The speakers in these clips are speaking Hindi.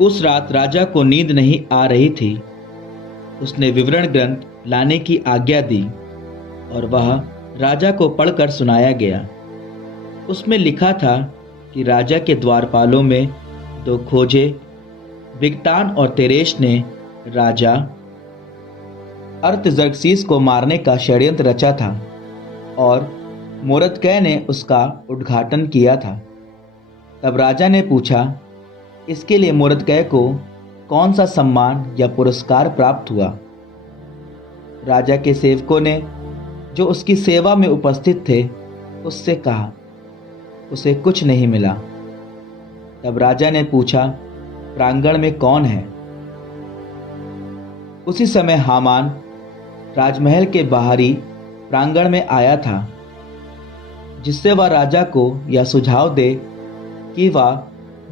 उस रात राजा को नींद नहीं आ रही थी। उसने विवरण ग्रंथ लाने की आज्ञा दी और वह राजा को पढ़कर सुनाया गया। उसमें लिखा था कि राजा के द्वारपालों में दो खोजे, बिगतान और तेरेश ने राजा अर्थजर्क्सीस को मारने का षड्यंत्र रचा था और मोरदकै ने उसका उद्घाटन किया था। तब राजा ने पूछा, इसके लिए मोरदकै को कौन सा सम्मान या पुरस्कार प्राप्त हुआ? राजा के सेवकों ने, जो उसकी सेवा में उपस्थित थे, उससे कहा, उसे कुछ नहीं मिला। तब राजा ने पूछा, प्रांगण में कौन है? उसी समय हामान राजमहल के बाहरी प्रांगण में आया था, जिससे वह राजा को यह सुझाव दे कि वह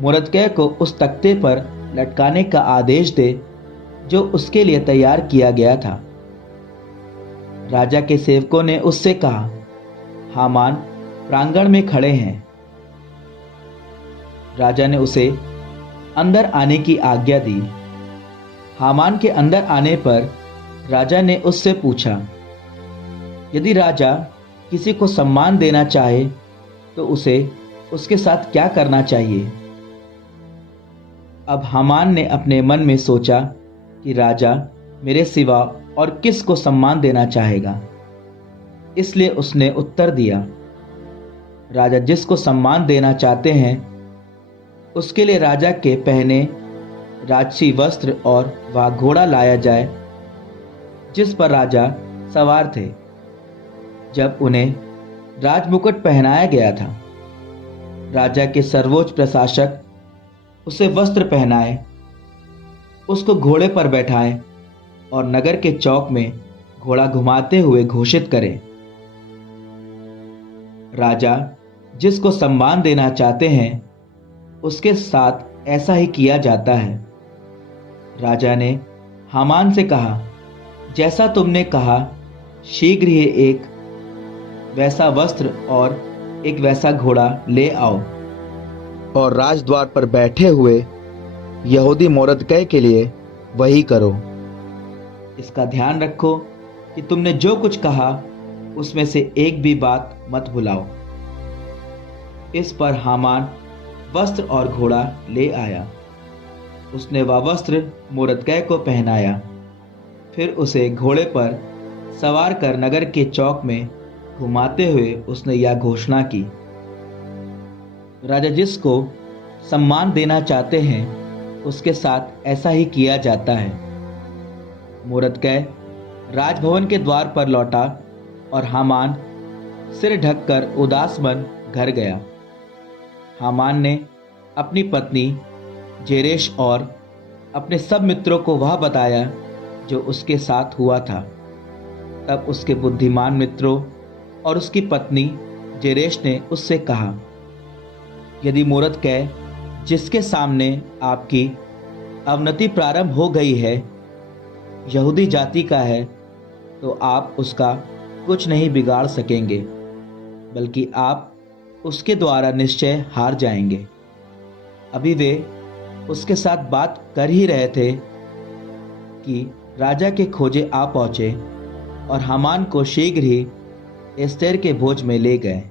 मोरदकै को उस तख्ते पर लटकाने का आदेश दे जो उसके लिए तैयार किया गया था। राजा के सेवकों ने उससे कहा, हामान प्रांगण में खड़े हैं। राजा ने उसे अंदर आने की आज्ञा दी। हामान के अंदर आने पर राजा ने उससे पूछा, यदि राजा किसी को सम्मान देना चाहे तो उसे उसके साथ क्या करना चाहिए? अब हामान ने अपने मन में सोचा कि राजा मेरे सिवा और किस को सम्मान देना चाहेगा। इसलिए उसने उत्तर दिया, राजा जिसको सम्मान देना चाहते हैं उसके लिए राजा के पहने राजसी वस्त्र और वह घोड़ा लाया जाए जिस पर राजा सवार थे। जब उन्हें राजमुकुट पहनाया गया था, राजा के सर्वोच्च प्रशासक उसे वस्त्र पहनाए, उसको घोड़े पर बैठाए और नगर के चौक में घोड़ा घुमाते हुए घोषित करें, राजा जिसको सम्मान देना चाहते हैं उसके साथ ऐसा ही किया जाता है। राजा ने हामान से कहा, जैसा तुमने कहा, शीघ्र ही एक वैसा वस्त्र और एक वैसा घोड़ा ले आओ और राजद्वार पर बैठे हुए यहूदी मोरदकै के लिए वही करो। इसका ध्यान रखो कि तुमने जो कुछ कहा उसमें से एक भी बात मत भुलाओ। इस पर हामान वस्त्र और घोड़ा ले आया। उसने वह वस्त्र मोरदकै को पहनाया, फिर उसे घोड़े पर सवार कर नगर के चौक में घुमाते हुए उसने यह घोषणा की, राजा जिसको सम्मान देना चाहते हैं उसके साथ ऐसा ही किया जाता है। मोरदकै राजभवन के द्वार पर लौटा और हामान सिर ढककर उदास मन घर गया। हामान ने अपनी पत्नी जेरेश और अपने सब मित्रों को वह बताया जो उसके साथ हुआ था। तब उसके बुद्धिमान मित्रों और उसकी पत्नी जेरेश ने उससे कहा, यदि मोरदकै जिसके सामने आपकी अवनति प्रारंभ हो गई है यहूदी जाति का है, तो आप उसका कुछ नहीं बिगाड़ सकेंगे, बल्कि आप उसके द्वारा निश्चय हार जाएंगे। अभी वे उसके साथ बात कर ही रहे थे कि राजा के खोजे आ पहुंचे और हामान को शीघ्र ही एस्तेर के भोज में ले गए।